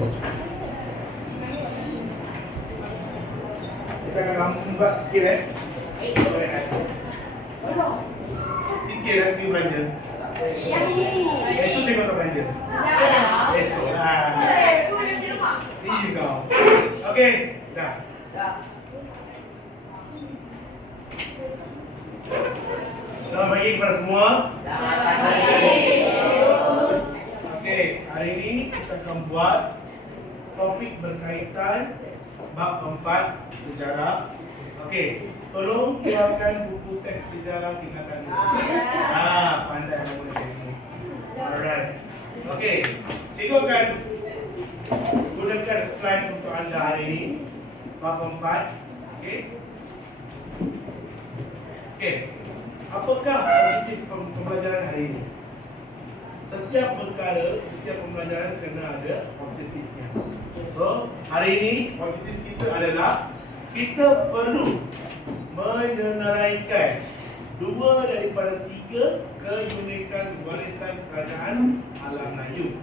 Kita akan lambat sikit sikit nanti belanja. Esok tengok tak belanja? Esok lah. Ini kau. Okey, dah. Selamat pagi kepada semua. Okey, hari ini kita akan buat topik berkaitan bab 4 sejarah. Okey, tolong keluarkan buku teks sejarah tingkatan 2. Pandai kamu ni. Alright. Okey, cikgu akan gunakan slide untuk anda hari ini. Bab 4. Okey. Okey. Apakah objektif pembelajaran hari ini? Setiap perkara, setiap pembelajaran kena ada objektifnya. So, hari ini objektif kita adalah kita perlu menyenaraikan 2 daripada 3 keunikan warisan kerajaan alam Melayu.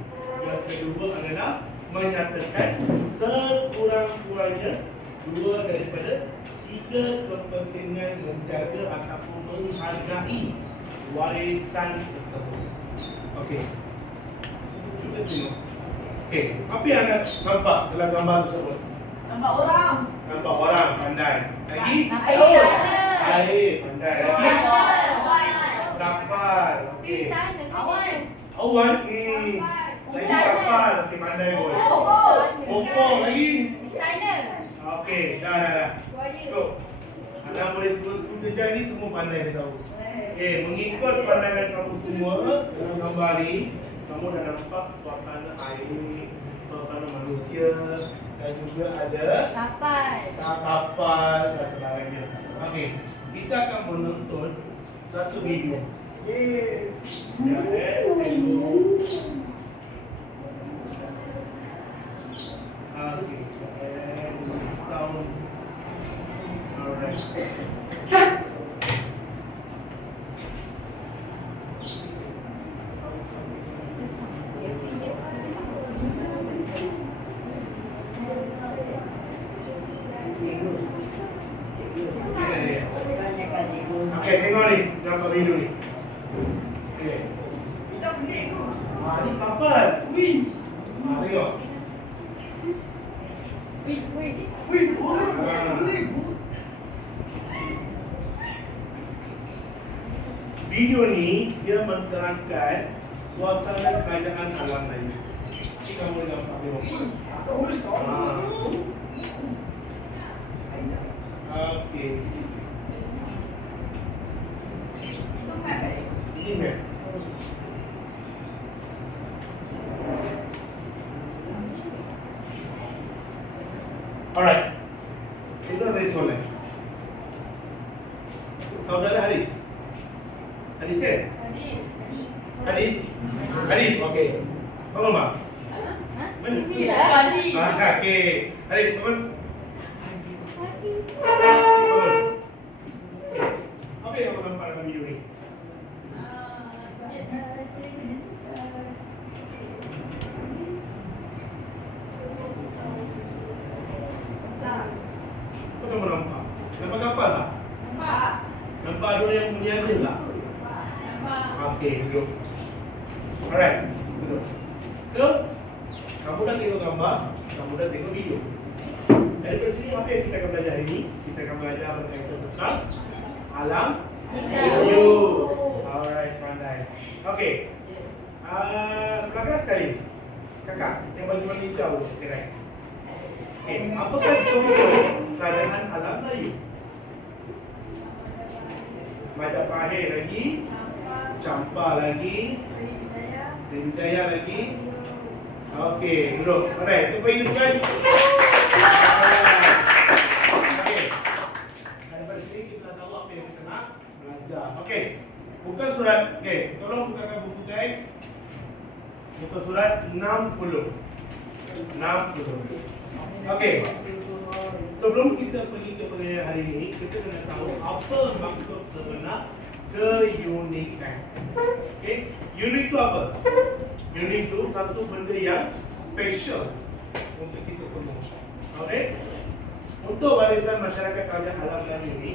Yang kedua adalah menyatakan sekurang-kurangnya 2 daripada 3 kepentingan menjaga ataupun menghargai warisan tersebut. Okey. Cuba tengok. Okey, apa yang anda nampak dalam gambar tersebut? Nampak orang. Nampak orang, pandai. Lagi? Air, pandai. Lagi? Kapal. Okey. Awan. Lagi kapal. Okey, pandai pun. Pokok lagi? Okey, dah. Cukup. Anda boleh bekerja ni semua pandai dia tahu. Okey, mengikut pandangan kamu semua dalam gambar ni, kamu dah nampak suasana air, suasana manusia dan juga ada kapal dan sebagainya. Okey, kita akan menonton satu video. Okay, and sound. Alright. Okay, tengok ni, gambar video ni. Okay. Ni kapal. Wih. Tengok. Video ni dia menerangkan suasana kerajaan alam Melayu. Ini kamu nampak tengok. Okey. Ini map. Alright. Itu dari soalan. Saudara Haris. Haris kan? Haris. Okey. Tolong bang. Mana? Okey. Haris, bangun. Bangun. Apa yang kamu nampak dalam video ni? Apa kamu nampak? Nampak kapal tak? Nampak ada yang berniaga tak? Okey, duduk. Alright, duduk. Kamu dah tengok gambar, kamu dah tengok video. Daripada sini apa yang kita akan belajar hari ini? Kita akan belajar berkaitan tentang alam Melayu. Alright, pandai. Okey. Belakang sekali. Kakak, yang baju warna hijau, okey. Okey, apakah contoh keadaan alam Melayu? Majapahit lagi, Campa lagi, Sriwijaya lagi. Okey, duduk. Alright, itu bagi dudukan. Okey. Daripada sini kita tahu apa yang kita nak belajar. Okey. Buka surat. Okey, tolong bukakan buku teks. Buka surat 60. Okey. Sebelum kita pergi ke pengajaran hari ini, kita kena tahu apa maksud sebenar keunikan. Okey, unik itu apa? Unik itu satu benda yang special untuk kita semua. Alright? Untuk warisan masyarakat kerajaan alam Melayu ini,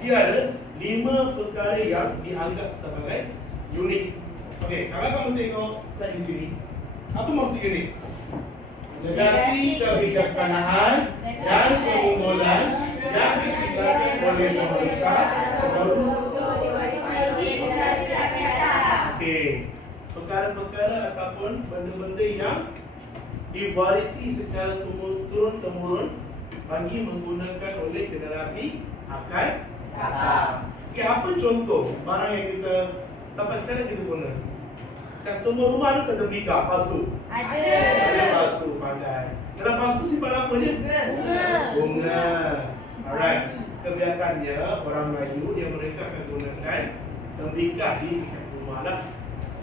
dia ada 5 perkara yang dianggap sebagai unik. Okey, kalau kamu tengok slide di sini, apa maksud unik? Legasi kebijaksanaan dan pergumulan yang diciptakan oleh pemerintah untuk diwarisi generasi akan datang. Okey, perkara-perkara ataupun benda-benda yang diwarisi secara turun-temurun bagi menggunakan oleh generasi akan datang. Okey, apa contoh barang yang kita sampai sekarang kita guna? Kan semua rumah ada tembikar, pasu. Ada pasu, pandai. Dalam pasu simpan apa je? Bunga. Alright. Kebiasaannya orang Melayu mereka akan gunakan tembikar di setiap rumah lah.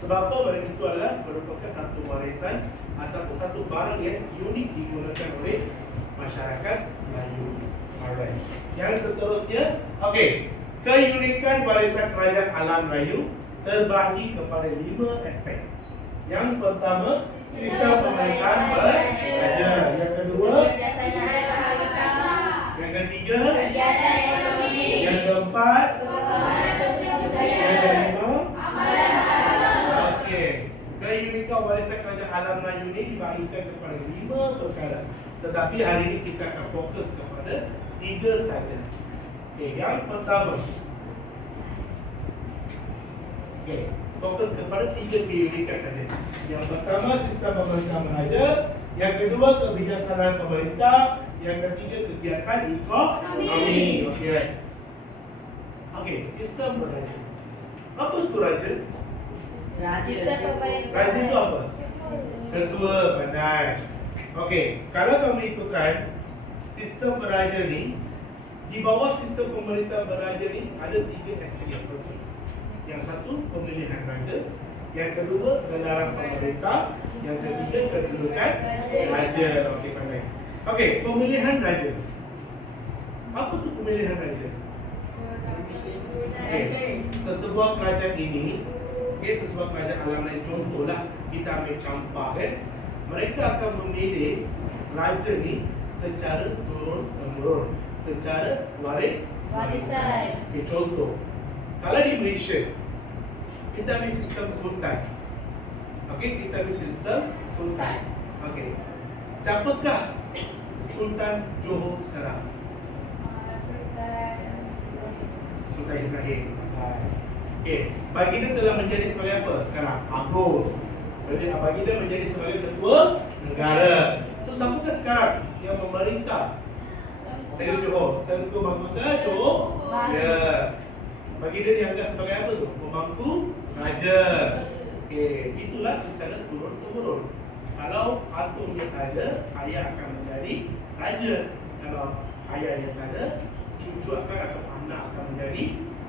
Sebab apa? Barang itu adalah merupakan satu warisan ataupun satu barang yang unik digunakan oleh masyarakat Melayu. Alright. Yang seterusnya, okey. Keunikan warisan kerajaan alam Melayu terbahagi kepada 5 aspek. Yang pertama, sistem pemerintahan beraja. Yang kedua, yang ketiga, yang keempat, yang kelima. Okey. Keunikan warisan kerajaan alam Melayu ini dibahagikan kepada 5 perkara. Tetapi hari ini kita akan fokus kepada 3 saja. Okey, yang pertama. Okey, fokus kepada 3 keunikan saja. Yang pertama, sistem pemerintahan beraja. Yang kedua, kebijaksanaan pemerintah. Yang ketiga, kegiatan ekonomi. Okey, right. Okey, sistem beraja. Apa itu raja? Raja itu apa? Ketua, pandai. Okey, kalau kamu ikutkan sistem beraja ni, di bawah sistem pemerintah beraja ni ada 3 aspek yang penting. Yang satu, pemilihan raja. Yang kedua, gelaran pemerintah. Yang ketiga, kedudukan raja. Okey, pandai. Okey, pemilihan raja. Apa tu pemilihan raja? Okey, sesebuah kerajaan ini, sesebuah kerajaan alam lain, contohlah kita ambil campak kan. Mereka akan memilih raja ni secara turun-temurun, secara warisan. Okey, contoh. Kalau di Malaysia, kita ambil sistem sultan. Okey, kita ambil sistem sultan. Okey. Siapakah Sultan Johor sekarang? Sultan Ibrahim. Okey, baginda telah menjadi sebagai apa sekarang? Agung. Jadi baginda menjadi sebagai ketua negara. So siapakah sekarang yang memerintah negeri Johor? Tengku Mahkota Johor. Ya. Baginda dianggap sebagai apa tu? Pemangku raja. Okey, itulah secara turun-temurun. Kalau atuknya ada, ayah akan menjadi raja. Kalau ayahnya tak ada, cucu akan atau anak akan menjadi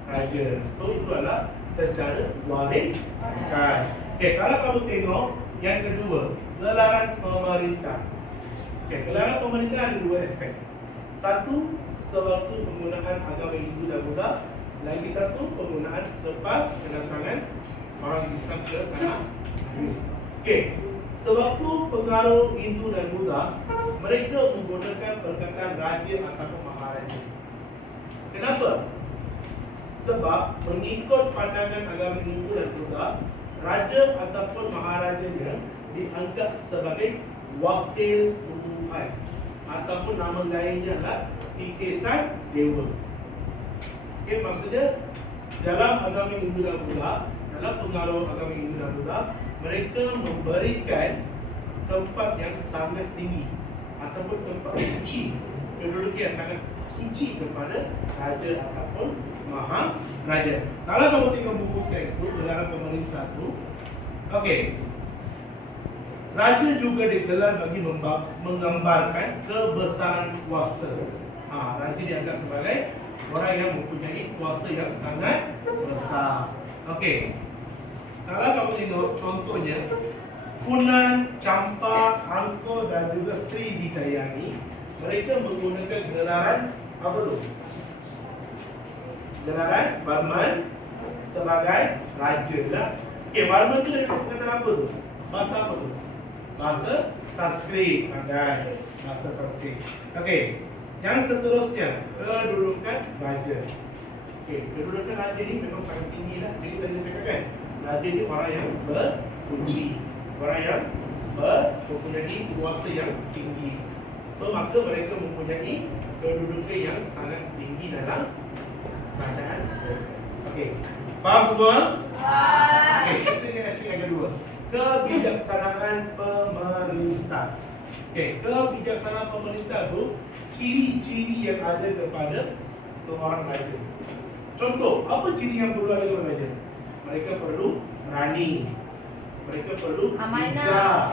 raja. So itu adalah secara warisan. Okey, kalau kamu tengok yang kedua, gelaran pemerintah. Okey, gelaran pemerintah ada 2 aspek. Satu, sewaktu penggunaan agama Hindu dan Buddha. Lagi satu, penggunaan selepas kedatangan orang Islam ke tanah Melayu. Okey, sewaktu pengaruh Hindu dan Buddha, mereka menggunakan perkataan raja ataupun maharaja. Kenapa? Sebab mengikut pandangan agama Hindu dan Buddha, raja ataupun maharajanya dianggap sebagai wakil Tuhan, ataupun nama lainnya adalah titisan dewa. Okay, maksudnya dalam agama Hindu dan Buddha, dalam pengaruh agama Hindu dan Buddha, mereka memberikan tempat yang sangat tinggi ataupun tempat suci, kedudukan yang sangat suci kepada raja ataupun maharaja. Kalau kamu tengok buku teks tu, gelaran pemerintah tu, okey, raja juga digelar bagi menggambarkan kebesaran kuasa. Raja dianggap sebagai orang yang mempunyai kuasa yang sangat besar. Okey. Kalau kamu tengok contohnya, Funan, Campak, Angkor dan juga Sri Vidayani, mereka menggunakan gelaran apa tu? Gelaran Barman sebagai raja lah. Okey, Barman tu dari perkataan apa tu? Bahasa apa tu? bahasa Sanskrit. Pandai. Bahasa Sanskrit. Okey. Yang seterusnya, kedudukan raja. Okey, kedudukan raja ni memang sangat tinggi lah. Jadi tadi saya cakap kan, raja ni orang yang bersuci, orang yang mempunyai kuasa yang tinggi. So maka mereka mempunyai kedudukan yang sangat tinggi dalam kerajaan. Okey, faham semua? Okey, kita lihat aspek yang kedua, kebijaksanaan pemerintah. Okey, kebijaksanaan pemerintah tu ciri-ciri yang ada kepada seorang raja. Contoh, apa ciri yang perlu ada kepada raja? Mereka perlu berani. Mereka perlu bijak,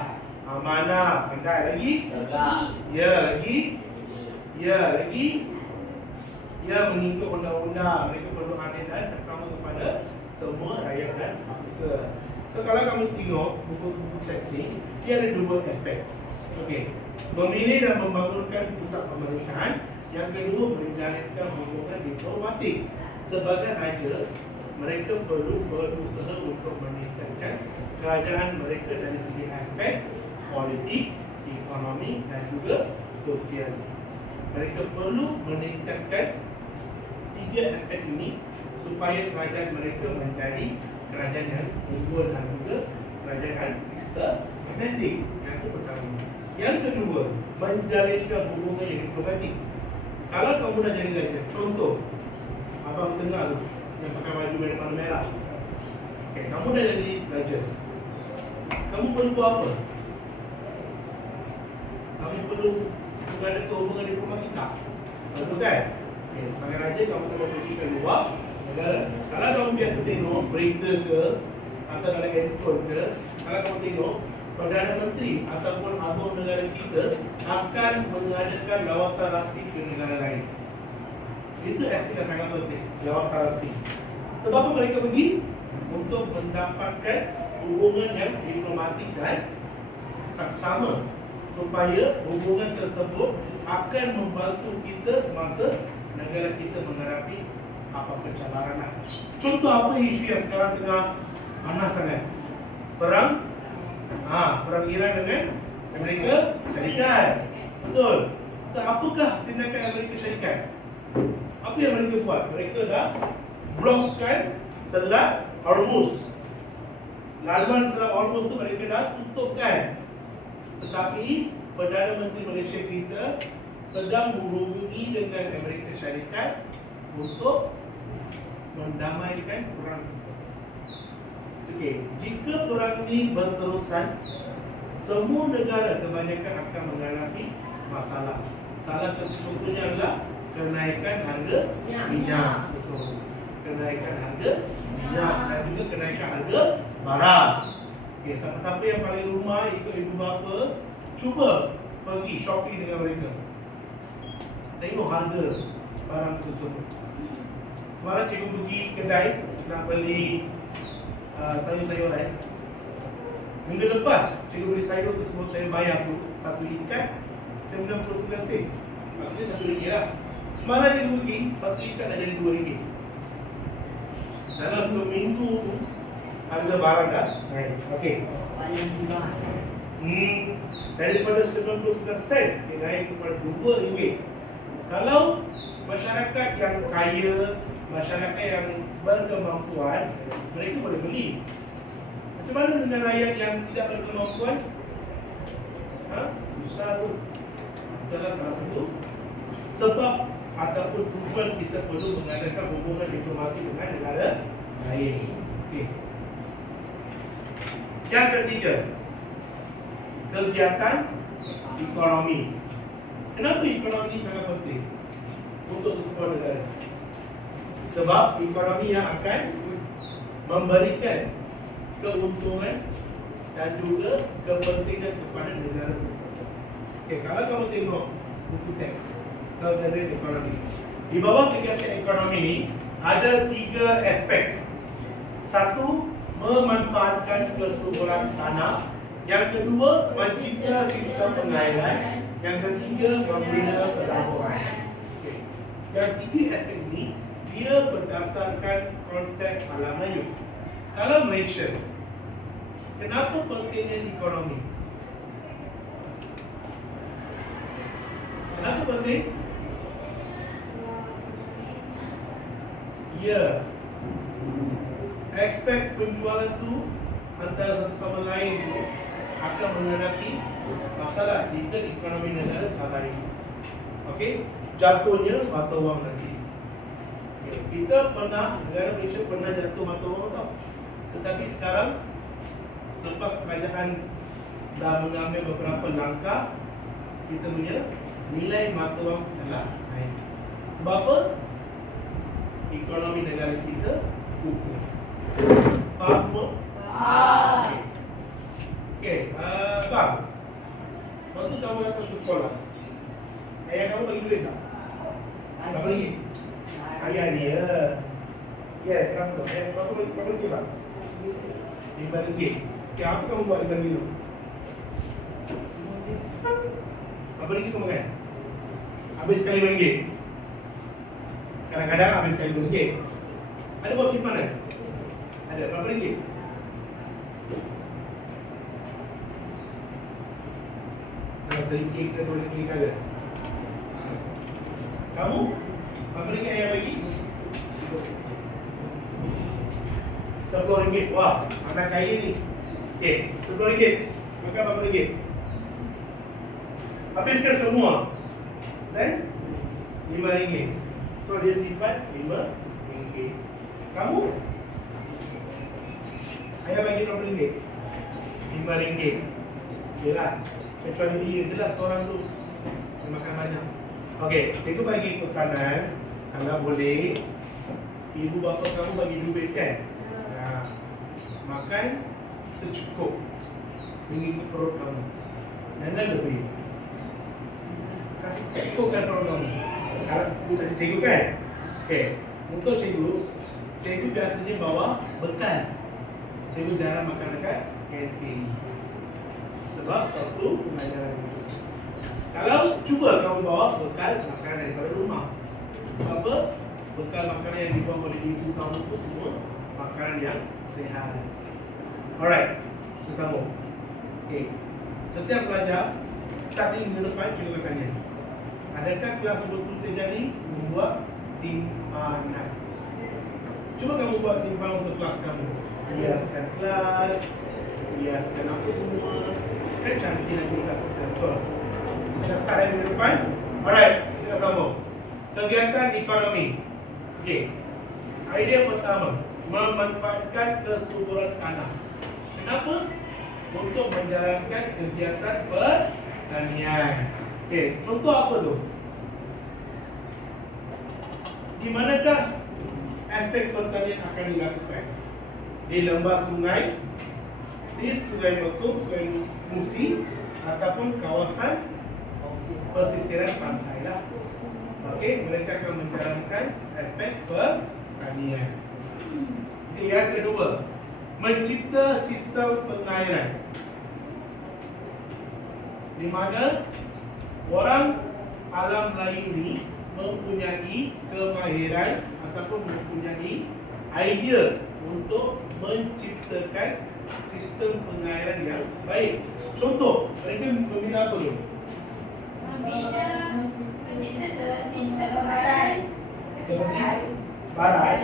amanah, pandai lagi. Ya, lagi. Ya, mengikut undang-undang. Mereka perlu adil dan seksama kepada semua rakyat dan bangsa. So kalau kamu tengok buku-buku teks ni, dia ada dua aspek. Okey, memilih dan membangunkan pusat pemerintahan. Yang kedua, menjalankan hubungan diplomatik. Sebagai raja, mereka perlu berusaha untuk meningkatkan kerajaan mereka dari segi aspek politik, ekonomi dan juga sosial. Mereka perlu meningkatkan tiga aspek ini supaya kerajaan mereka menjadi kerajaan yang unggul dan juga kerajaan sistematik. Yang itu pertama. Yang kedua, menjalinkan hubungan yang diplomatik. Kalau kamu dah jadi raja, contoh abang tengah tu yang pakai baju warna merah. Okey, kamu dah jadi raja. Kamu perlu buat apa? Kamu perlu mengadakan hubungan diplomatik tak? Perlu kan? Okey, sebagai raja kamu kena pergi ke luar negara. Kalau kamu biasa tengok berita ke atau dalam handphone ke, kalau kamu tengok Perdana Menteri ataupun abang negara kita akan mengadakan lawatan rasmi ke negara lain. Itu aspek yang sangat penting, lawatan rasmi. Sebab apa mereka pergi? Untuk mendapatkan hubungan yang diplomatik dan saksama, supaya hubungan tersebut akan membantu kita semasa negara kita menghadapi apa cabaran. Contoh apa isu yang sekarang tengah panas sangat? Perang Iran dengan Amerika Syarikat. Betul. So, apakah tindakan Amerika Syarikat? Apa yang mereka buat? Mereka dah blokkan Selat Hormuz. Laluan Selat Hormuz tu mereka dah tutupkan. Tetapi Perdana Menteri Malaysia kita sedang menghubungi dengan Amerika Syarikat untuk mendamaikan perang tersebut. Okey, jika perang ini berterusan, semua negara kebanyakan akan mengalami masalah. Salah satu contohnya adalah kenaikan harga minyak. Betul. Kenaikan harga minyak dan juga kenaikan harga barang. Okey, siapa-siapa yang paling rumah ikut ibu bapa, cuba pergi shopping dengan mereka. Tengok harga barang tersebut. Semalam cikgu pergi kedai nak beli sayur-sayuran. Minggu lepas cikgu beli sayur tersebut, saya bayar tu satu ikat 99 sen. Maksudnya RM1 lah. Semalam cikgu pergi, satu ikat dah jadi RM2. Dalam seminggu tu harga barang dah naik. Okey. Daripada 99 sen dia naik kepada RM2. Kalau masyarakat yang kaya, masyarakat yang berkemampuan, mereka boleh beli. Macam mana dengan rakyat yang tidak berkemampuan? Susah tu. Itulah salah satu sebab ataupun tujuan kita perlu mengadakan hubungan diplomatik dengan negara lain. Okey. Yang ketiga, kegiatan ekonomi. Kenapa ekonomi ini sangat penting untuk sesebuah negara? Sebab ekonomi yang akan memberikan keuntungan dan juga kepentingan kepada negara tersebut. Okey, kalau kamu tengok buku teks kegiatan ekonomi, di bawah kegiatan ekonomi ini ada 3 aspek. Satu, memanfaatkan kesuburan tanah. Yang kedua, mencipta sistem pengairan. Yang ketiga, membina pelabuhan. Okay. Yang 3 aspek ini dia berdasarkan konsep alam Melayu. Kalau Malaysia, kenapa pentingnya ekonomi? Apa penting? Ya. Aspek penjualan tu antara satu sama lain tu akan menghadapi masalah jika ekonomi negara tak baik. Okey, jatuhnya mata wang nanti. Okay. Kita pernah, negara Malaysia pernah jatuh mata wang tau. Tetapi sekarang selepas kerajaan dah mengambil beberapa langkah, kita punya nilai mata wang telah naik. Sebab apa? Ekonomi negara kita kukuh. Faham semua? Faham. Okey, faham? Waktu kamu datang ke sekolah, ayah kamu bagi duit tak? Tak bagi? Ayah dia. Ya, kenapa? Berapa ringgit tak? RM5. Okey, apa kamu buat RM5 tu? Apa ringgit kamu makan? Habis sekali RM5. Kadang-kadang habis sekali RM5. Ada buat simpanan? Ada. Berapa ringgit? RM1 ke RM2 ada? Kamu? Berapa ringgit ayah bagi? RM10. Wah, anak kaya ni. Okey, RM10. Maka berapa ringgit? Habiskan semua. Dan RM5. So dia simpan RM5. Kamu? Ayah bagi berapa ringgit? RM5. Yelah, kecuali dia je lah seorang tu dia makan banyak. Okey, cikgu bagi pesanan, kalau boleh ibu bapa kamu bagi duit kan? Makan secukup mengikut perut kamu. Jangan lebih. Kasih cukupkan perut kamu. Kalau tadi cikgu kan? Okey, untuk cikgu biasanya bawa bekal. Cikgu jarang makan dekat kantin. Sebab waktu pengajaran itu. Kalau cuba kamu bawa bekal makanan daripada rumah. Sebab apa? Bekal makanan yang dibawa oleh ibu kamu itu semua makanan yang sihat. Alright, kita sambung. Okay. Setiap pelajar start ni minggu depan cikgu akan tanya, adakah kelas betul terjadi membuat simpanan? Cuba kamu buat simpanan untuk kelas kamu. Hiaskan kelas, hiaskan apa semua. Kan cantik nanti kelas kita. Betul. Kita dah start minggu depan. Alright, kita sambung. Kegiatan ekonomi. Okay. Idea pertama, memanfaatkan kesuburan tanah. Kenapa? Untuk menjalankan kegiatan pertanian. Okey, contoh apa tu? Di manakah aspek pertanian akan dilakukan? Di lembah sungai, di Sungai Bekum, Sungai Musi, ataupun kawasan pesisiran pantai lah. Okey, mereka akan menjalankan aspek pertanian. Yang kedua, mencipta sistem pengairan, di mana orang alam Melayu ini mempunyai kemahiran ataupun mempunyai idea untuk menciptakan sistem pengairan yang baik. Contoh, mereka membina apa dulu? Mencipta sistem pengairan Seperti barat.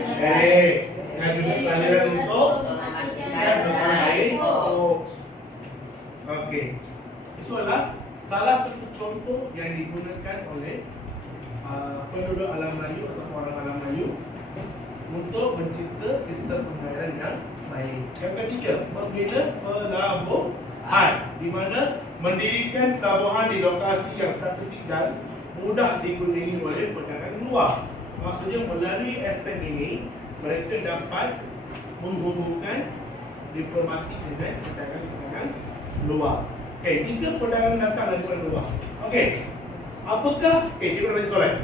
Dengan juga saluran untuk air. Okey. Itu adalah salah satu contoh yang digunakan oleh penduduk alam Melayu atau orang alam Melayu untuk mencipta sistem pengairan yang baik. Yang ketiga, membina pelabuhan, di mana mendirikan pelabuhan di lokasi yang strategik dan mudah dikunjungi oleh pedagang luar. Maksudnya melalui aspek ini mereka dapat menghubungkan diplomatik dengan pedagang-pedagang luar. Okey, jika pedagang datang dari luar. Okey. Apakah cikgu tanya soalan.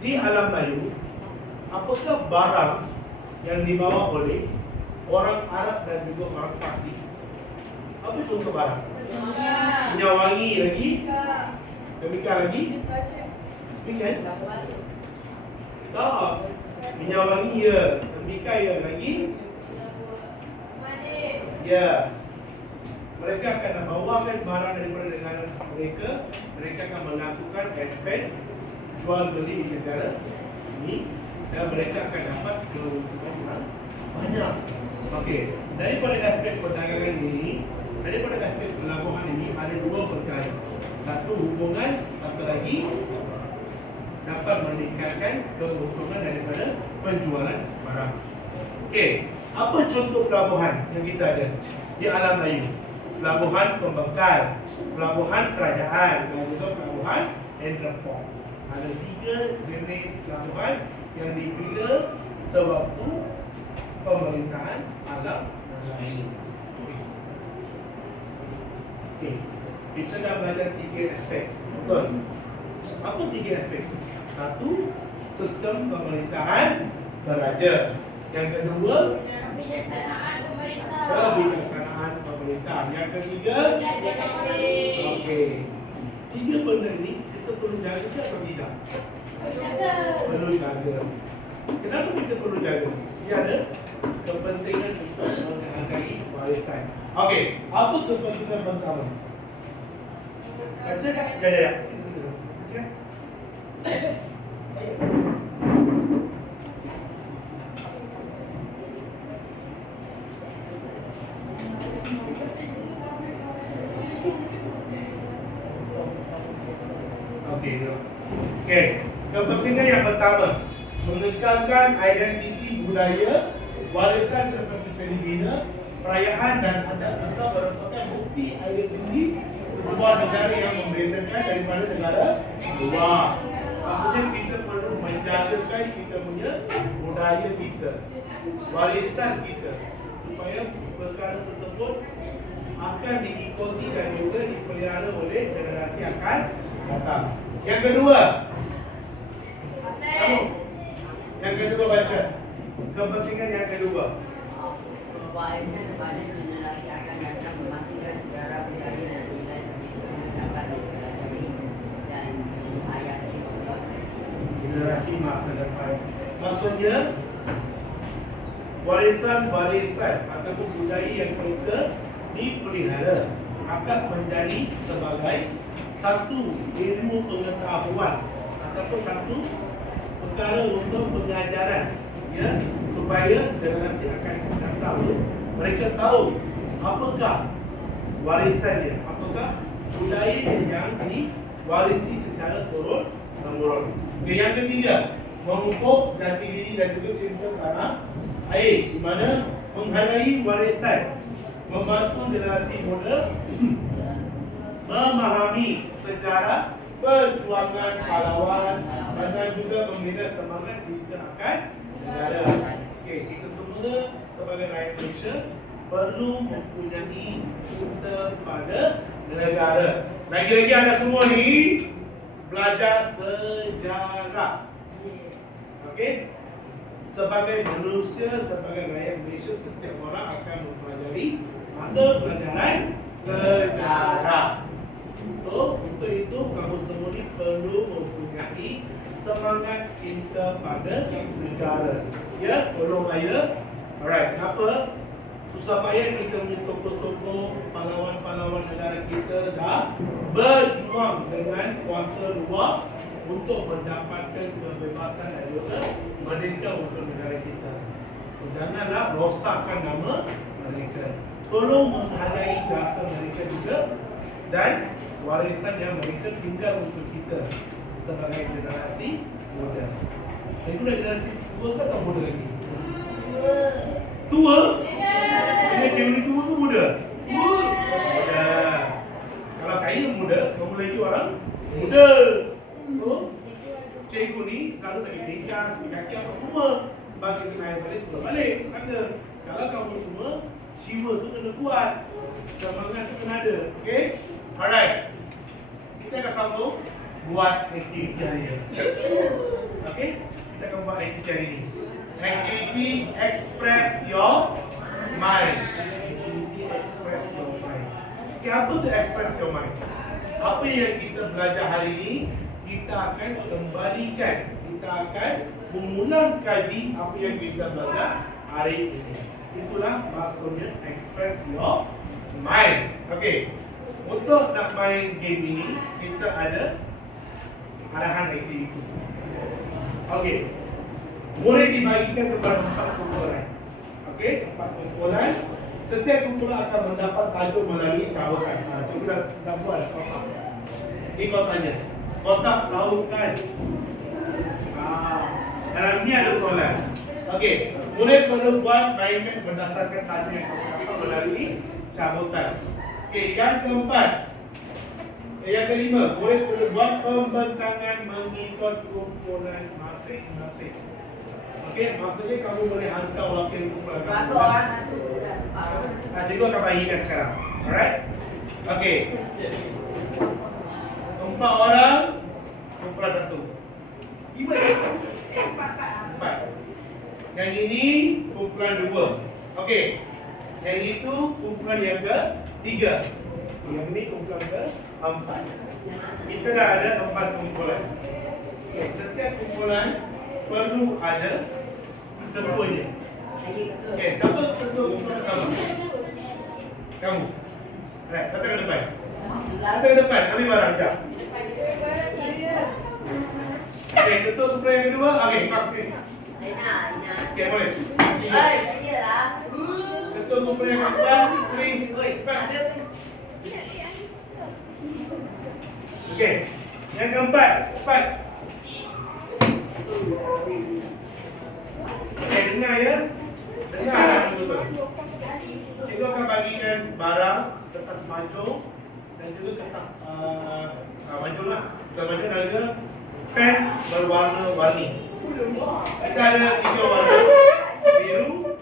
Di alam Melayu, apakah barang yang dibawa oleh orang Arab dan juga orang Parsi? Apa contoh barang? Minyak wangi lagi. Kemikal lagi. Demikian? Tak. Minyak wangi ya. Kemikal ya lagi. Ya. Mereka akan bawakan barang daripada negara mereka. Mereka akan melakukan aspek jual beli di negara ini dan mereka akan dapat keuntungan yang banyak. Okey, daripada aspek perdagangan ini, daripada aspek pelabuhan ini ada dua perkara. Satu hubungan, satu lagi dapat meningkatkan keuntungan daripada penjualan barang. Okey, apa contoh pelabuhan yang kita ada di alam Melayu? Pelabuhan pembekal, pelabuhan kerajaan, dan juga pelabuhan entrepot. Ada 3 jenis pelabuhan yang dibina sewaktu pemerintahan alam Melayu. Okey, kita dah belajar 3 aspek. Betul? Apa 3 aspek? Satu, sistem pemerintahan beraja. Yang kedua, Kebijaksanaan pemerintah. kebijaksanaan pemerintah. Yang ketiga, okey. 3 benda ni kita perlu jaga ke atau tidak? Perlu jaga. Kenapa kita perlu jaga? Ia ada kepentingan untuk menghargai warisan. Okey, apa kepentingan pertama? Baca tak? Ya. Okey. Okey, kepentingan yang pertama, mengekalkan identiti budaya, warisan seperti seni bina, perayaan dan adat asal merupakan bukti identiti sebuah negara yang membezakan daripada negara luar. Maksudnya kita perlu menjagakan kita punya budaya kita, warisan kita, supaya perkara tersebut akan diikuti dan juga dipelihara oleh generasi akan datang. Yang kedua, kamu. Yang kedua baca. Kepentingan yang kedua. Warisan kepada generasi akan datang memastikan sejarah budaya dan nilai tradisional dapat dipelajari dan dihayati oleh Generasi masa depan. Maksudnya warisan-warisan ataupun budaya yang kita dipelihara akan menjadi sebagai satu ilmu pengetahuan ataupun satu perkara untuk pengajaran, ya, supaya generasi akan datang mereka tahu apakah warisannya, apakah budaya yang diwarisi secara turun temurun. Okay, yang ketiga, memupuk jati diri dan juga cinta tanah air, di mana menghargai warisan membantu generasi muda memahami sejarah perjuangan pahlawan dan juga membina semangat cinta akan negara. Okey, kita semua sebagai rakyat Malaysia perlu mempunyai cinta pada negara. Lagi-lagi anda semua ni belajar sejarah. Okey? Sebagai manusia, sebagai rakyat Malaysia, setiap orang akan mempelajari mata pelajaran sejarah. So, untuk itu kamu semua ni perlu mempunyai semangat cinta pada negara. Ya, tolong raya. Alright, kenapa? Susah payah kita punya tokoh-tokoh pahlawan-pahlawan negara kita dah berjuang dengan kuasa luar untuk mendapatkan kebebasan dan juga merdeka untuk negara kita. Janganlah rosakkan nama mereka. Tolong menghargai jasa mereka juga dan warisan yang mereka tinggal untuk kita sebagai generasi muda. Saya pun dah generasi tua ke atau muda lagi? Tua? Ini teori tua ke muda? Muda. Kalau saya muda, kamu lagi orang muda. So, cikgu ni selalu sakit pinggang, sakit kaki apa semua. Sebab kita naik balik, turun balik. Kata, kalau kamu semua, jiwa tu kena kuat. Semangat tu kena ada. Okay? Alright. Kita akan sambung buat aktiviti hari ini. Okay? Kita akan buat aktiviti hari ini. Activity express your mind. Activity express your mind. Okay, apa tu express your mind? Apa yang kita belajar hari ini, kita akan kembalikan. Kita akan mengulang kaji apa yang kita belajar hari ini. Itulah maksudnya express your main. Okey. Untuk nak main game ini, kita ada arahan aktiviti. Okey. Murid dibagikan kepada 4 kumpulan. Okey, 4 kumpulan. Setiap kumpulan akan mendapat tajuk melalui cabutan. Cuba dah buat kotak. Ini kotaknya. Kotak lautan. Dalam ni ada soalan. Okey, murid perlu buat mainan berdasarkan tajuk yang dapat melalui cabutan. Okey, yang keempat. Yang kelima, murid perlu buat pembentangan mengikut kumpulan masing-masing. Okey, maksudnya kamu boleh hantar wakil kumpulan kamu. Berapa orang satu? Cikgu akan bagikan sekarang. Alright? Okey. 4 orang kumpulan 1. 5 4. Yang ini kumpulan 2. Okey. Yang itu kumpulan yang ke-3. Yang ini kumpulan ke-4. Kita dah ada 4 kumpulan. Okay. Setiap kumpulan perlu ada ketuanya. Okey, siapa ketua kumpulan pertama? Kamu. Right, datang ke depan. Datang ke depan, ambil barang sekejap. Okey, ketua kumpulan yang kedua. Okey, pasti. Ina. Siap boleh. Saya lah. Ketua kumpulan yang kedua, 3, 4. Okey. Yang keempat, 4. Okey, dengar ya. Dengar yang betul. Cikgu akan bagikan barang, kertas majung dan juga kertas majung lah. Kertas majung dan juga pen berwarna-warni. Kita ada 3 warna, biru,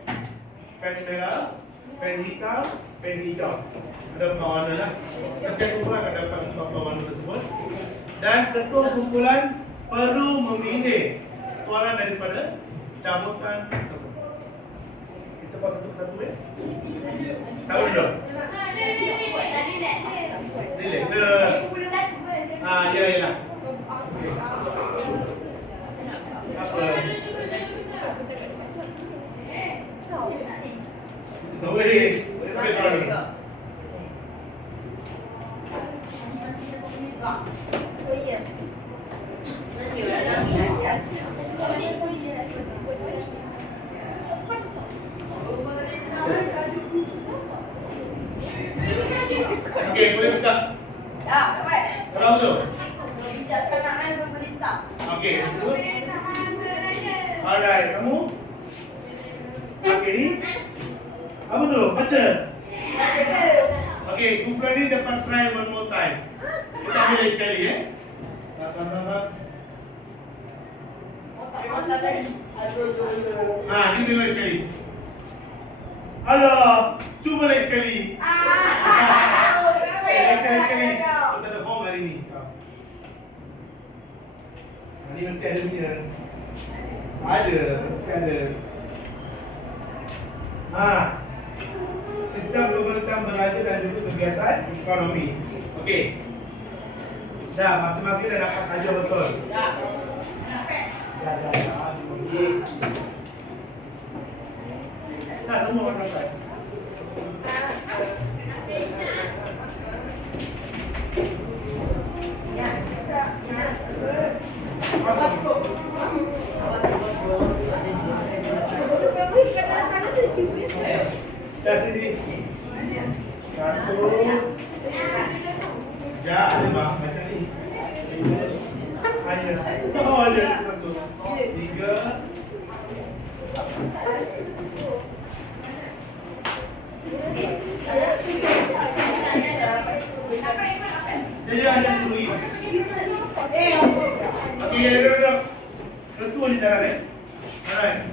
pen merah, pen hitam, pen hijau. Ada 4 warna lah. Setiap kumpulan akan dapat 4 warna tersebut. Dan ketua kumpulan perlu memilih soalan daripada cabutan tersebut. Kita buat satu-satu ya. Tahu dulu. Relax. Ya. Apa? Tak boleh. Okey, boleh buka. Dah, dapat. Berapa tu? Kebijaksanaan pemerintah. Okey. Alright, kamu? Okey ni. Apa tu? Baca. Okey, kumpulan ni dapat try one more time. Kita ambil sekali ya. Tak. Ni tengok sekali. Alah, cuba lagi sekali. Sekali. Kita ada home hari ni. Ni mesti ada punya. Ada, mesti ada. Sistem pemerintahan beraja dan juga kegiatan ekonomi. Okey. Dah, masing-masing dah dapat tajuk betul. Dah. Dah semua orang dapat. Dah sini. Satu. Ya, ada bang. Macam ni. Ada. Oh, ada. Satu. 3. Ada dulu. Okey, ada. Ketua di dalam eh. Alright.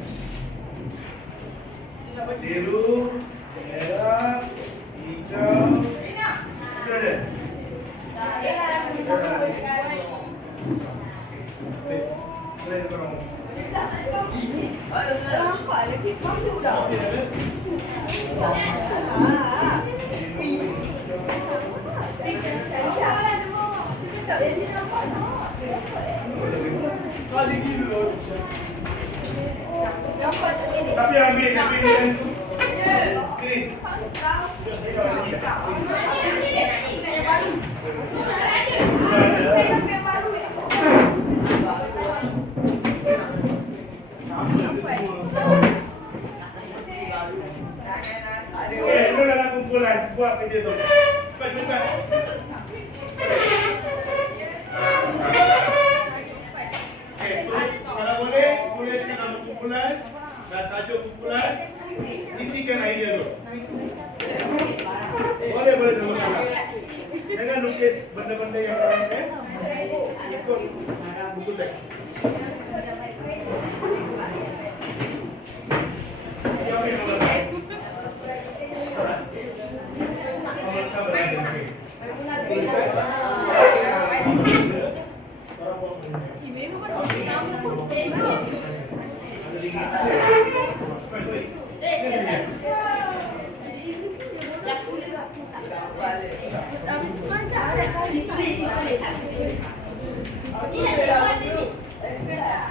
Biru, merah, hijau. Sudah ada. Boleh korang. Nampak lagi masuk dah. Tapi ambil ni kan tu. Sini. lukis benda-benda yang lain kan? Ikut buku teks. Yang ni nombor berapa? Nombor berapa? Okey.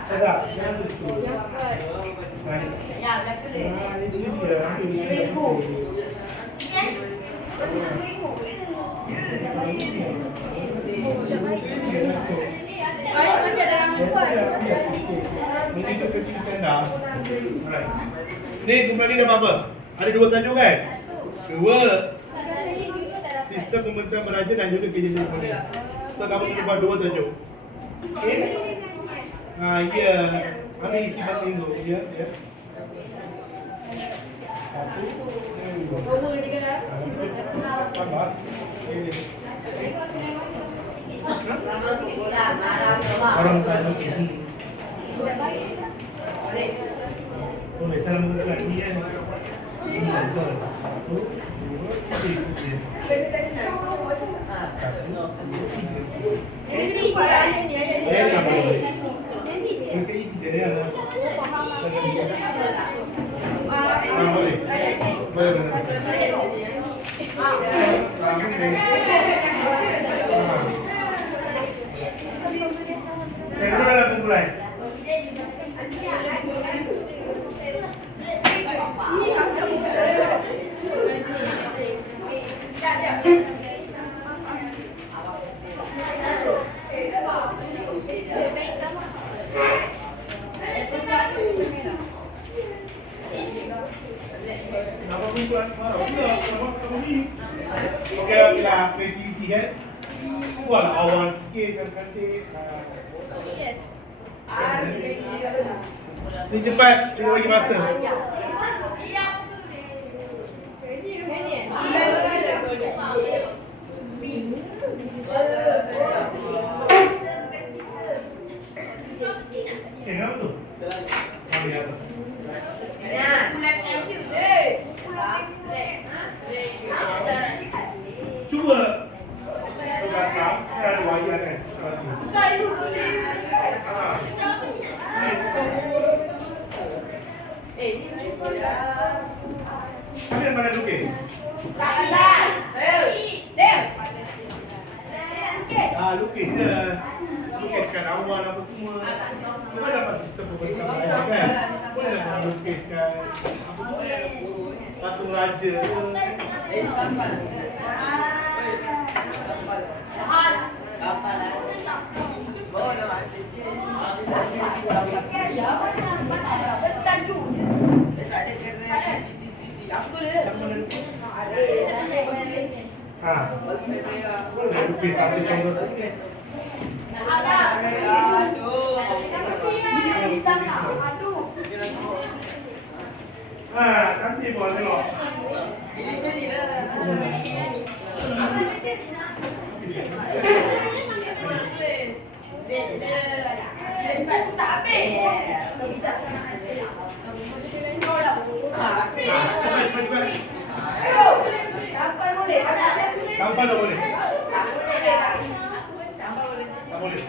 Ada, yang itu. Ini dia, ini tu kecil tenda. Alright. Ni kembali dah apa? Ada 2 tajuk kan? 2. Sistem pemerintahan beraja dan juga kejadian dunia. So kamu kena buat 2 tajuk. Okey? Ya. Mana isi batin tu? Ya, ya. Satu. Tambah. Ini. Orang tanya ini. Boleh salam bukan ni kan? Ini betul. Satu, dua, tiga. Mesti isi jadi ada. Boleh. Kedua lah kumpulan. Nama kumpulan marah. Nama kami. Okey lah, kreativiti kan. Wah, awal sikit kan cantik. Ni cepat, cuma bagi masa. Kenapa tu? Ambil apa? Cuba. Belakang, ada wayar kan? Kalian mana lukis? Lukis je. Lukiskan awan apa semua. Kita dapat sistem pemerintahan kan? Boleh nak lukiskan patung raja. Boleh lukis kasih contoh sikit. Nanti boleh tengok. Tampal tak boleh? Tak boleh.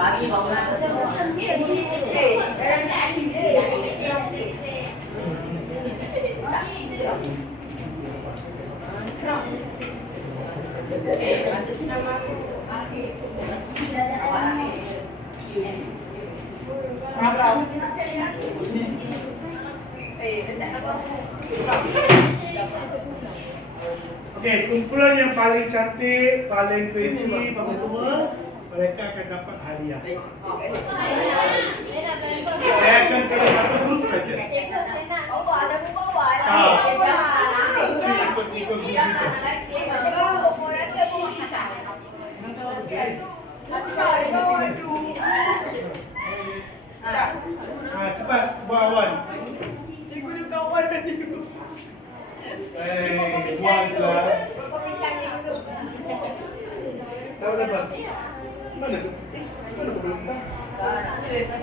Bagi bangunan Okey, kumpulan yang paling cantik, paling pretty, apa semua, mereka akan dapat hadiah. Saya akan pilih satu grup saja. Ikut grup itu. Cepat buat awal. Buat lah. Tahu dapat? Mana tu? Mana tu belum tak? Boleh tak?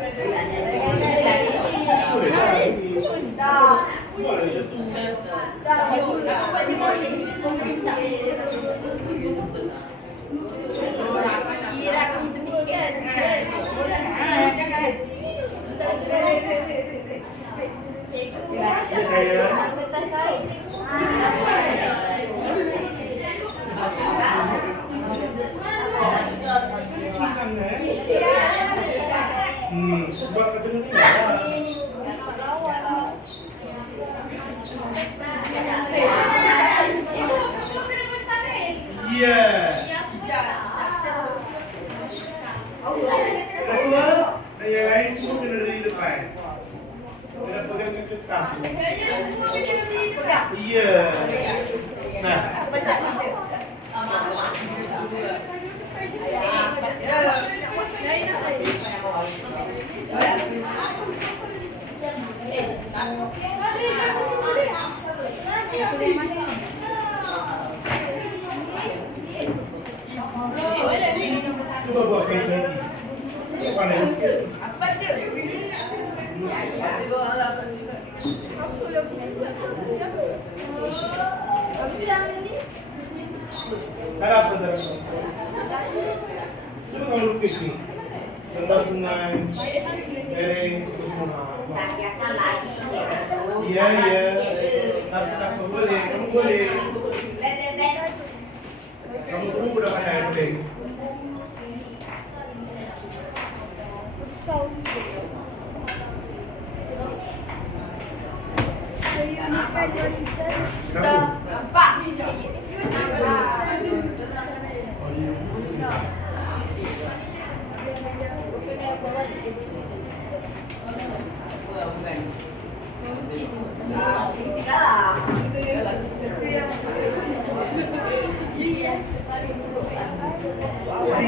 Boleh tak? Ya saya. Buat ketemu ni. Ya. Kedua, dan yang lain semua kena dari depan. Kena pegang ke ketang. Ya. Nah. Cuba buat kain lagi. Mana lukis? Ada apa dalam? Cuba kamu lukis ni. Tentang sungai, lereng, Tak biasa lagi. iya. Tak boleh, kamu boleh. Kamu semua sudah pandai boleh.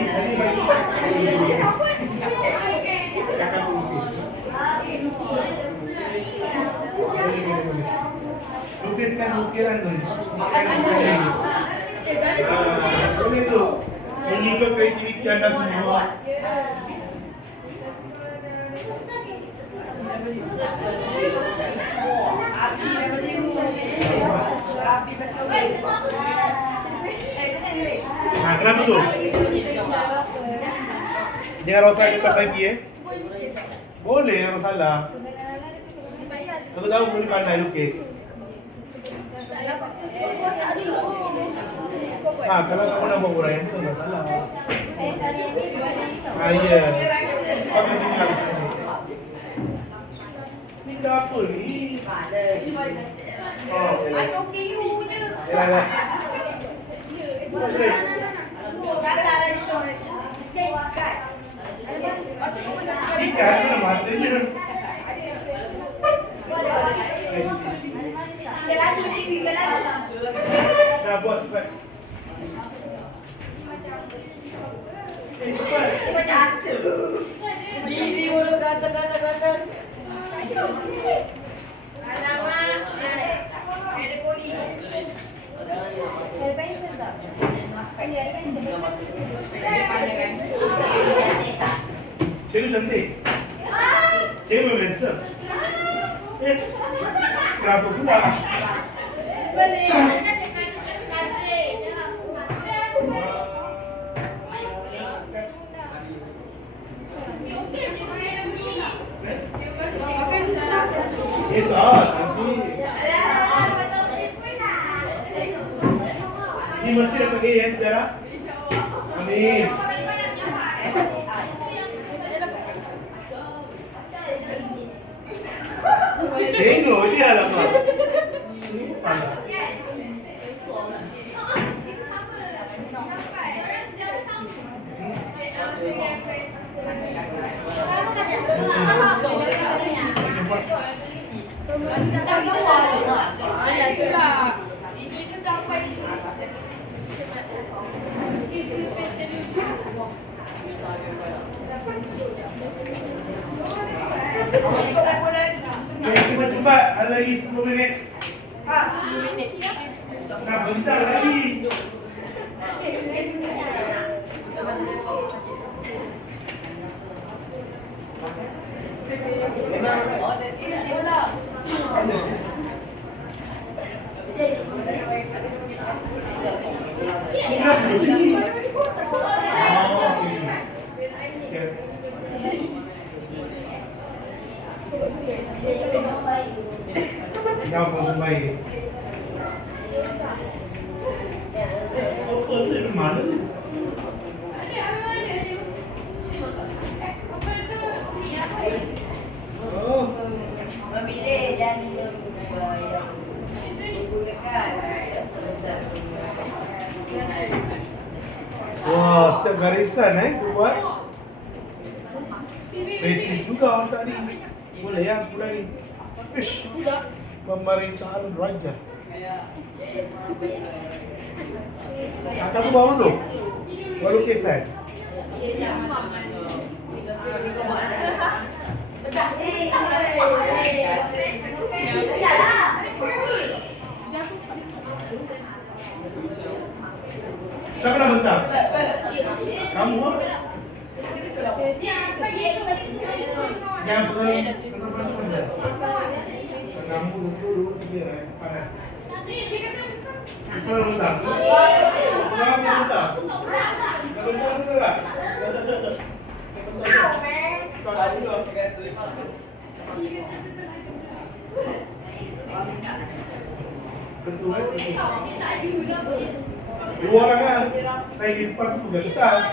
Jadi bagi kakak lukis. Boleh. Lukiskan ukiran tu. Boleh tu. Mengikut kreativiti anda semua. Nah, kenapa tu? Jangan rosak kertas lagi Boleh, tak masalah. Aku tahu boleh pandai lukis. Kalau kamu nak buat uraian tu tak masalah. Ya. Kami tinggal. Ni apa ni? Oh, ya. Ikan mana matanya? Dah buat cepat. Cepat. Ini udah ganteng. Cikgu cantik. Cikgu handsome. Kenapa pula? Itu nanti. Ini mesti dapat A saudara. Amin. Tengok dia alamak. Ini salah. Okay, cepat-cepat. Ada lagi 10 minit. Nah, bentar lagi. Kau pun baik. Apa ni mana? Oh, Memilih dan menggunakan wah, siap garisan buat. Kreatif juga orang tadi. Boleh ya bulan ni. Ish. Pemerintahan raja. Kakak tu bawa tu? Bawa lukisan? Siapa nak bentar? Kamu? Yang belum kamu dulu tiga panas. Itu bentar. Kamu bentar. Bentar bentar. Betul kan? Dua orang kan? Naik di depan tu juga kertas.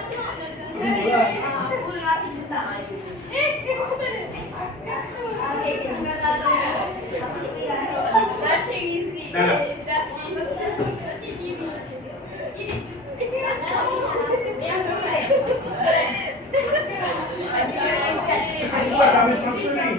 Dua. Itulah kami proses ni.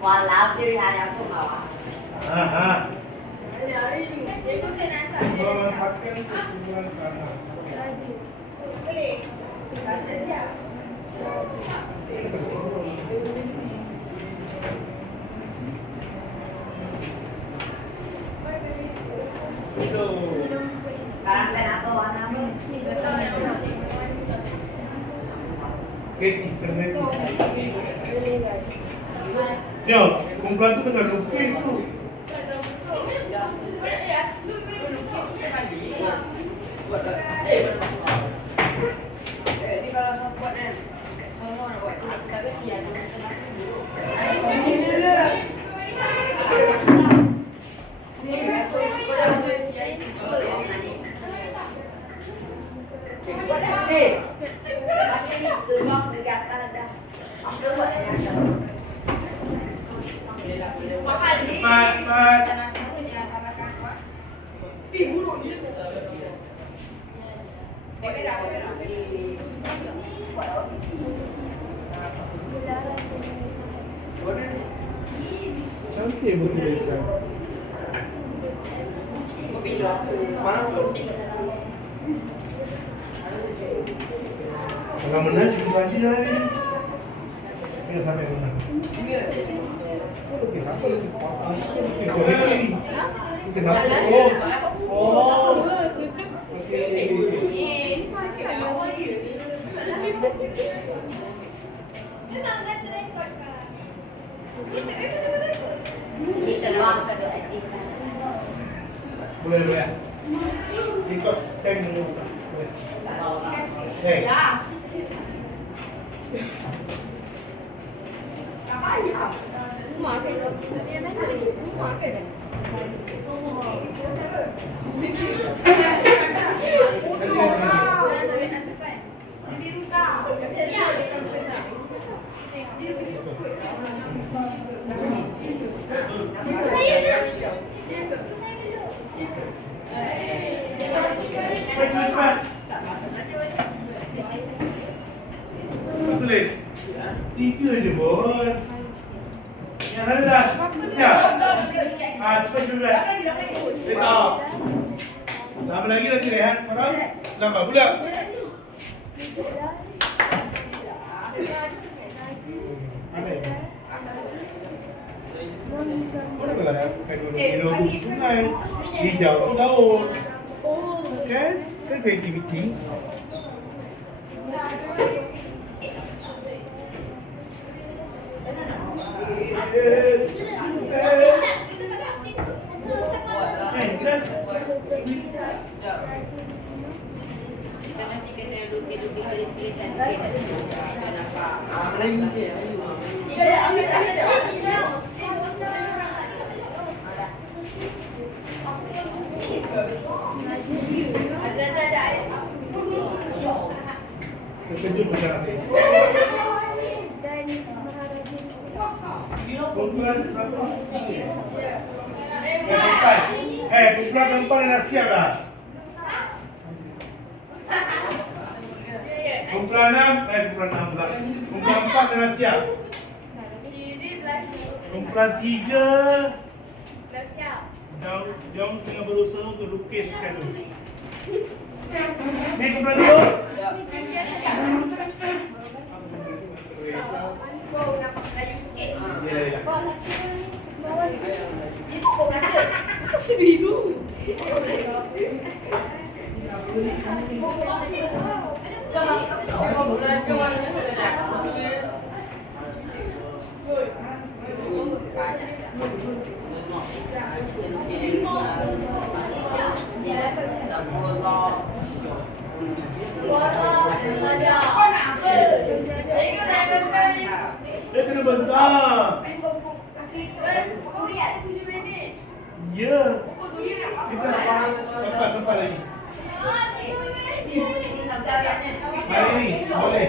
Walau sih ada aku mau. Memanfaatkan kesimpulan tanah. Sekarang kan apa warna apa? Kreatif, kreatif. Yo, kumpulan tu tengah lukis tu. Ini kalau mau buat kan, kalau mau buat, tapi dia Cepat. Cantik betul Aisyah. Kalau menang cukup lagi lah ni. Kita sampai menang. Okey, apa lagi? Okey, korek ni. Okey, apa? Oh. Okey. Boleh boleh. Ikut tank dulu. Boleh. Hey. Apa ya? Cepat. Tulis. 3 je pun. Yang mana dah? Siap? Cepat. Stop. Lama lagi nanti rehat. Korang lambat pula. Ada ya? Mana kalau hidung tu sungai, hijau tu laut. Kan? Kan kreativiti. Kelas. Kita nanti kena lukis-lukis tulis-tulis dan kita nampak. Lagi dia. Terkejut macam apa? Kumpulan berapa? Kumpulan keempat dah siap dah. Kumpulan 6 pula. Kumpulan 4 dah siap. Kumpulan 3 Jom tengah berusaha untuk lukiskan dulu. Ni kumpulan 2. Dia kena bentar. Ya. Kita sempat lagi. Hari ni boleh.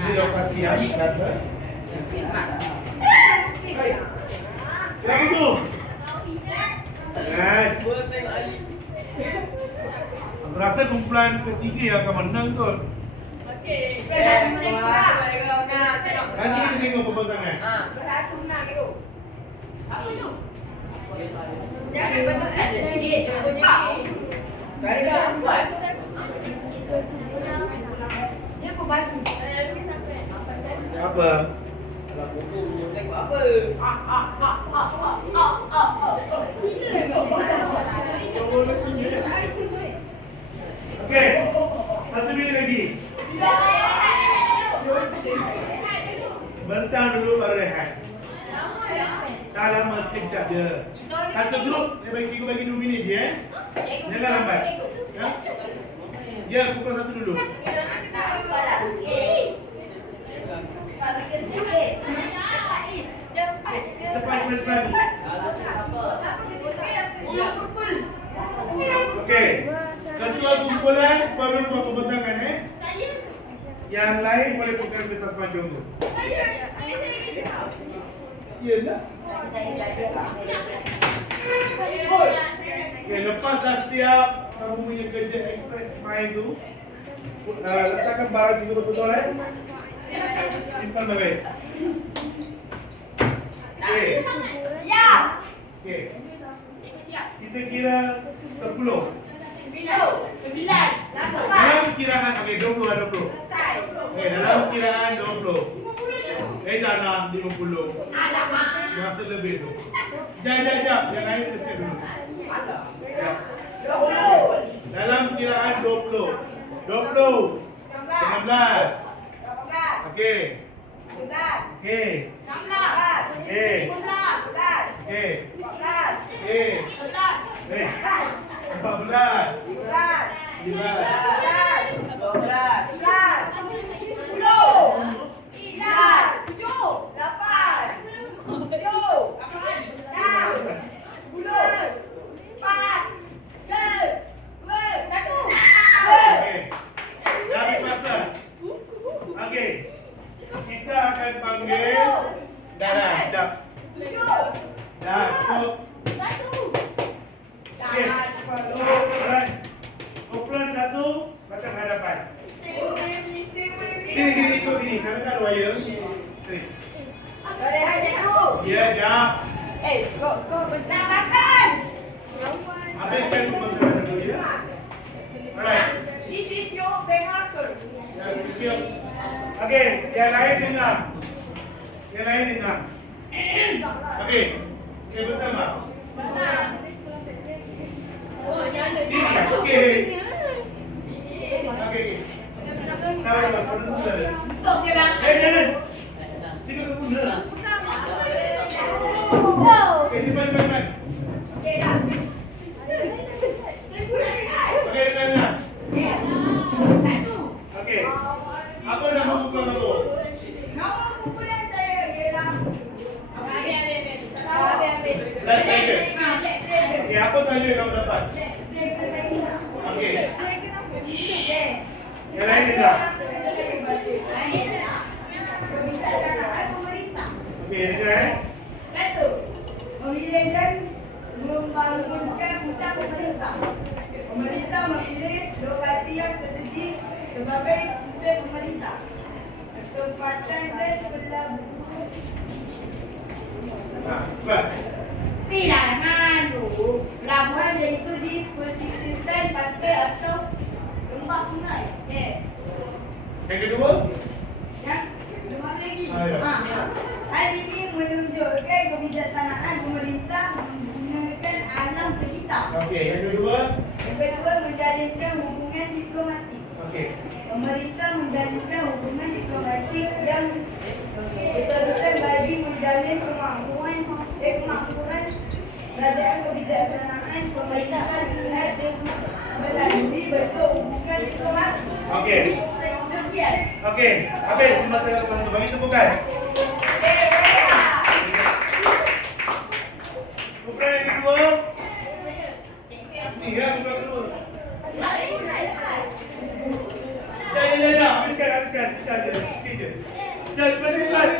Ini lokasi yang kata. Yang itu. Aku rasa kumpulan ketiga yang akan menang tu. Nanti kita tengok pembentangan. Apa? Okey, 1 minit lagi. Bentang dulu baru rehat. Tak lama, sekejap je. Satu grup, saya bagi 2 minit je. Jangan lambat. Ya? Ya, pukul 1 dulu. Cepat. Okey. Ketua kumpulan baru buat pembentangan Yang lain boleh pegang kertas panjang tu. Iyalah. Okey, lepas dah siap kamu punya kerja express main tu, letakkan barang juga betul simpan baik-baik. Okey. Siap. Okey. Kita kira 10. Dalam kiraan, okey 20 ada 20. Okey, dalam kiraan 20. Jangan 50. Masa lebih tu. Jap. Yang lain selesai dulu. Dalam kiraan 20. 20. 19. Okey. Okey. Okey. Okey. Okey. 14. 9. Okey. Dah habis masa. Okey. Kita akan panggil Dara. Dah. Dah. Cukup. Okey. Kumpulan 1 macam hadapan. Gini ikut sini. Karena kan wire. Sini. Ya, jap. Habiskan pembicaraan dulu ya. Alright. Okey, yang lain dengar. Okey. Okey, betul tak? Sini. Okey. Okey. Tahu tak perlu tu? Jangan. Sini dulu. Okey, cepat. Okey, dengar. Okey. Apa nama kumpulan kamu? Baik. Okey, apa tajuk yang kamu dapat? Okey. Yang lain dengar. Okey, dengar. Membangunkan pusat pemerintah. Pemerintah memilih lokasi yang strategik sebagai pusat pemerintah. Tempatan dan pelabuhan. Cepat. Pelabuhan iaitu di pesisir pantai atau lembah sungai. Yang kedua? Yang kedua lagi. Ya. Hal ini menunjukkan kebijaksanaan pemerintah menggunakan alam sekitar. Okey, yang kedua? Yang kedua, menjalinkan hubungan diplomatik. Okey. Pemerintah menjalinkan hubungan diplomatik yang betul-betul bagi menjalin kemakmuran kerajaan kebijaksanaan pemerintah lihat melalui bentuk hubungan diplomatik. Okey. Sekian. Okey, habis pembahasan teman-teman. Bagi tepukan. Kumpulan yang kedua? Ni ya, kumpulan kedua. Ya. Habiskan. Sekejap je. Okey je. Cepat.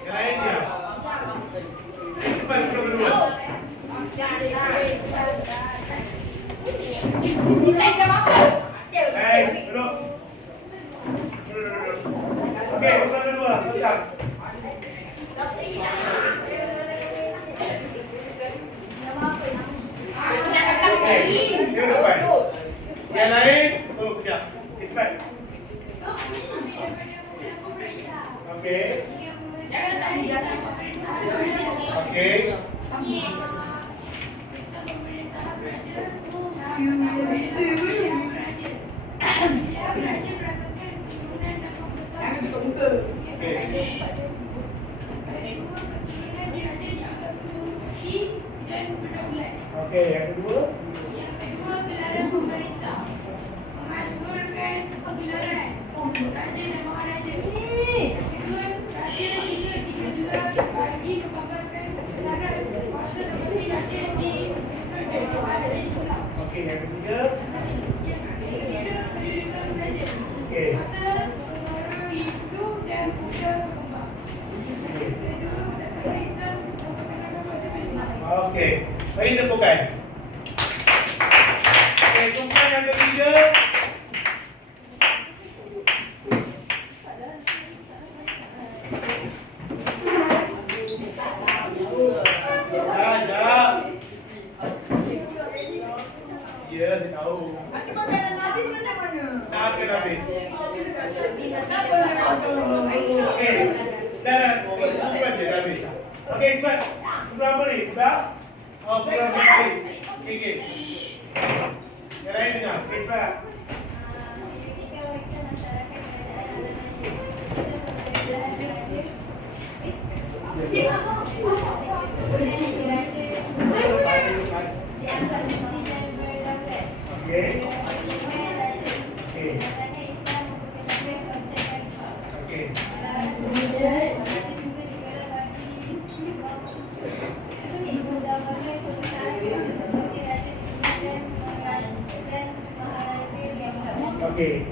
Yang lain dia. Cepat kumpulan kedua. Duduk. Okey, kumpulan kedua. Pegang. Dia depan. Yang lain, tolong sekejap. Okey, cepat. Okey. Okey. Okey, yang kedua? Gelaran pemerintah memakmurkan pegelaran raja dan maharaja. Kedua, raja tiga bagi menggambarkan gelaran kuasa seperti raja di Pulau. Okey, yang ketiga? Yang ketiga, kedudukan raja. Okey. Masa pengaruh hidup dan budaya berkembang. Kedua, betapa Islam merupakan agama terbesar. Okey. Bagi tepukan. Okey, kumpulan yang ketiga. Ya. Oh, kurang sekali. Okey. Yang lain dengar. Okey, Pak. Okey. Okey. Okey.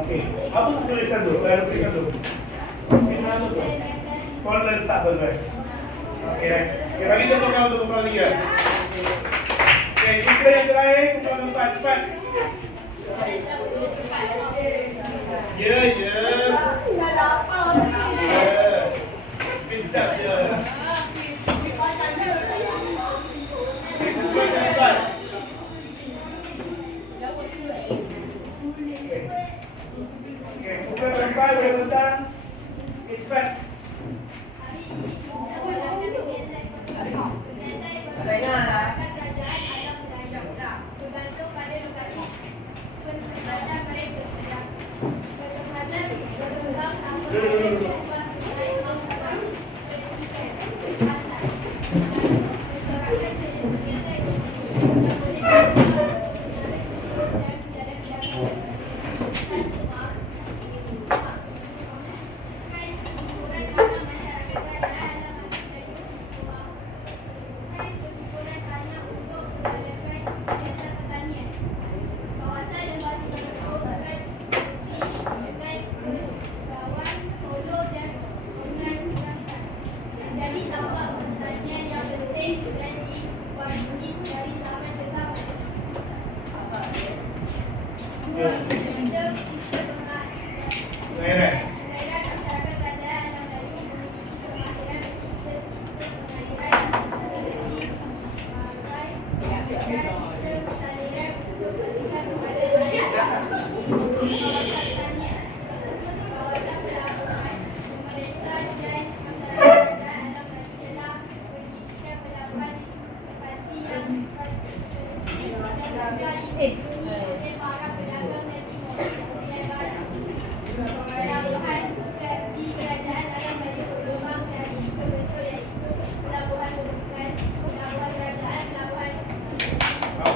Okey. Apa tulisan tu? Saya ada tulisan tu. Tulisan tu. Fallen Subway. Okey. Okey, bagi dia tukar untuk kumpulan 3. Okey, kumpulan yang terakhir, kumpulan 4. Cepat. Ya, ya. Ya. Sekejap je. Okey, kumpulan yang 4. Okey, kumpulan yang 4 boleh bentang. Okey, cepat.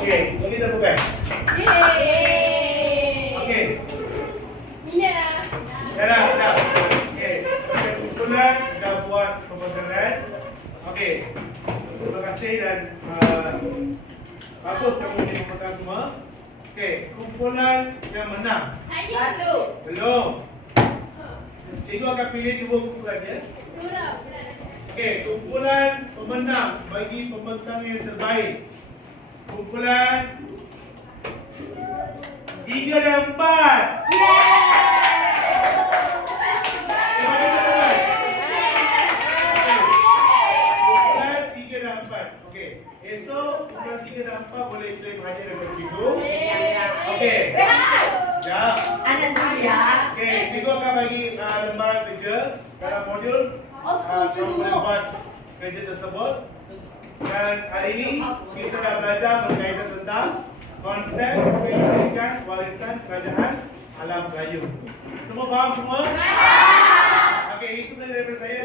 Okey, kita bukan. Okey. Dah. Okey. Kumpulan dah buat pembekalan. Okey. Terima kasih dan bagus kamu ni pembekalan semua. Okey, kumpulan yang menang. Belum. Cikgu akan pilih 2 kumpulan ya. Okey, kumpulan pemenang bagi pembentang yang terbaik. Kumpulan 3 dan 4. Kumpulan 3 dan 4. Okey. Esok kumpulan 3 dan 4 boleh claim hadiah daripada cikgu. Okey. Ya. Okey, cikgu akan bagi lembaran kerja dalam modul. Kamu boleh buat kerja tersebut. Dan hari ini kita dah belajar berkaitan tentang konsep penyelidikan warisan kerajaan alam Melayu. Semua faham semua? Okey, itu saja daripada saya.